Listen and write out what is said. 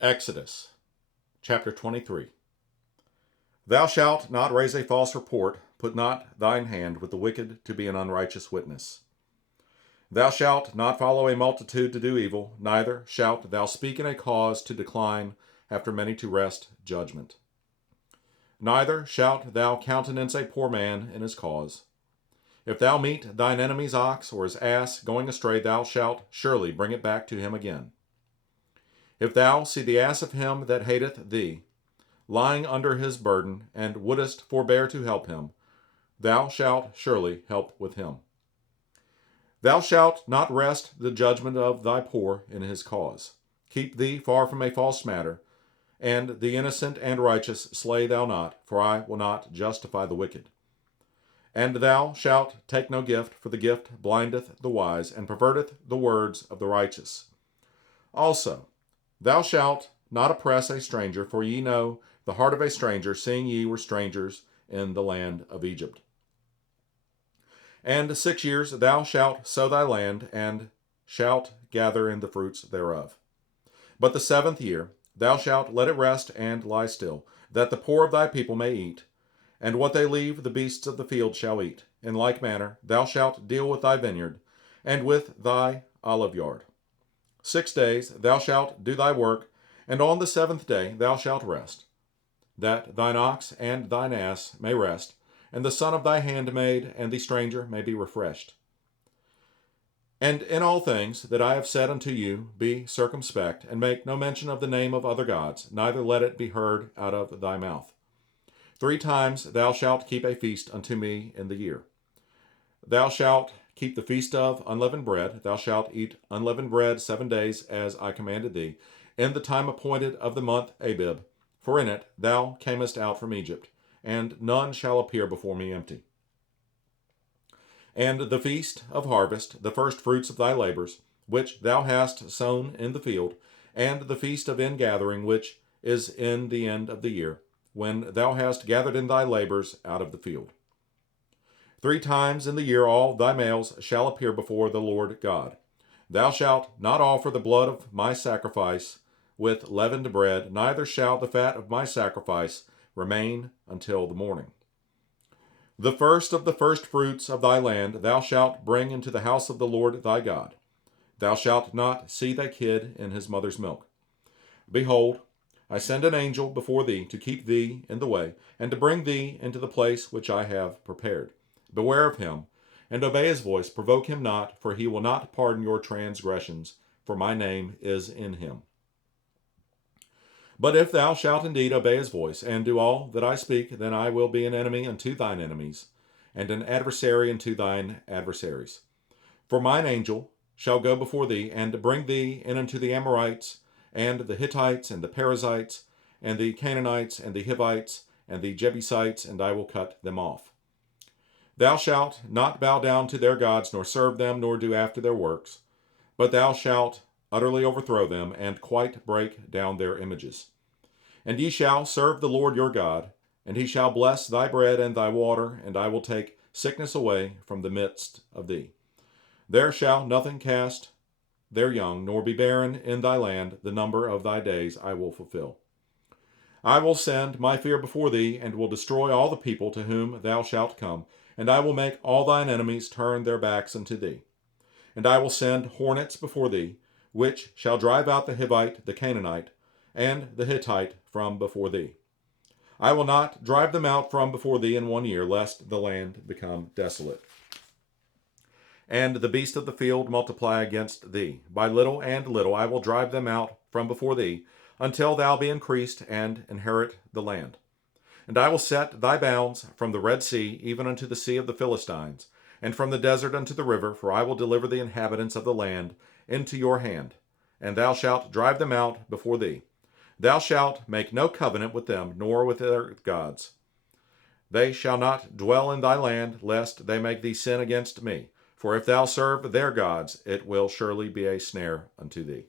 Exodus chapter 23. Thou shalt not raise a false report, put not thine hand with the wicked to be an unrighteous witness. Thou shalt not follow a multitude to do evil, neither shalt thou speak in a cause to decline, after many to wrest judgment. Neither shalt thou countenance a poor man in his cause. If thou meet thine enemy's ox or his ass going astray, thou shalt surely bring it back to him again. If thou see the ass of him that hateth thee, lying under his burden, and wouldest forbear to help him, thou shalt surely help with him. Thou shalt not wrest the judgment of thy poor in his cause. Keep thee far from a false matter, and the innocent and righteous slay thou not, for I will not justify the wicked. And thou shalt take no gift, for the gift blindeth the wise, and perverteth the words of the righteous. Also, thou shalt not oppress a stranger, for ye know the heart of a stranger, seeing ye were strangers in the land of Egypt. And 6 years thou shalt sow thy land, and shalt gather in the fruits thereof. But the 7th year thou shalt let it rest and lie still, that the poor of thy people may eat, and what they leave the beasts of the field shall eat. In like manner thou shalt deal with thy vineyard, and with thy olive yard. 6 days thou shalt do thy work, and on the 7th day thou shalt rest, that thine ox and thine ass may rest, and the son of thy handmaid and the stranger may be refreshed. And in all things that I have said unto you, be circumspect, and make no mention of the name of other gods, neither let it be heard out of thy mouth. 3 times thou shalt keep a feast unto me in the year. Thou shalt keep the feast of unleavened bread. Thou shalt eat unleavened bread 7 days, as I commanded thee, in the time appointed of the month Abib, for in it thou camest out from Egypt, and none shall appear before me empty. And the feast of harvest, the first fruits of thy labors, which thou hast sown in the field, and the feast of ingathering, which is in the end of the year, when thou hast gathered in thy labors out of the field. 3 times in the year all thy males shall appear before the Lord God. Thou shalt not offer the blood of my sacrifice with leavened bread, neither shall the fat of my sacrifice remain until the morning. The first of the first fruits of thy land thou shalt bring into the house of the Lord thy God. Thou shalt not seethe a kid in his mother's milk. Behold, I send an angel before thee to keep thee in the way, and to bring thee into the place which I have prepared. Beware of him, and obey his voice. Provoke him not, for he will not pardon your transgressions, for my name is in him. But if thou shalt indeed obey his voice, and do all that I speak, then I will be an enemy unto thine enemies, and an adversary unto thine adversaries. For mine angel shall go before thee, and bring thee in unto the Amorites, and the Hittites, and the Perizzites, and the Canaanites, and the Hivites, and the Jebusites, and I will cut them off. Thou shalt not bow down to their gods, nor serve them, nor do after their works, but thou shalt utterly overthrow them, and quite break down their images. And ye shall serve the Lord your God, and he shall bless thy bread and thy water, and I will take sickness away from the midst of thee. There shall nothing cast their young, nor be barren in thy land. The number of thy days I will fulfill. I will send my fear before thee, and will destroy all the people to whom thou shalt come, and I will make all thine enemies turn their backs unto thee. And I will send hornets before thee, which shall drive out the Hivite, the Canaanite, and the Hittite from before thee. I will not drive them out from before thee in 1 year, lest the land become desolate, and the beasts of the field multiply against thee. By little and little I will drive them out from before thee, until thou be increased and inherit the land. And I will set thy bounds from the Red Sea even unto the sea of the Philistines, and from the desert unto the river, for I will deliver the inhabitants of the land into your hand, and thou shalt drive them out before thee. Thou shalt make no covenant with them, nor with their gods. They shall not dwell in thy land, lest they make thee sin against me. For if thou serve their gods, it will surely be a snare unto thee.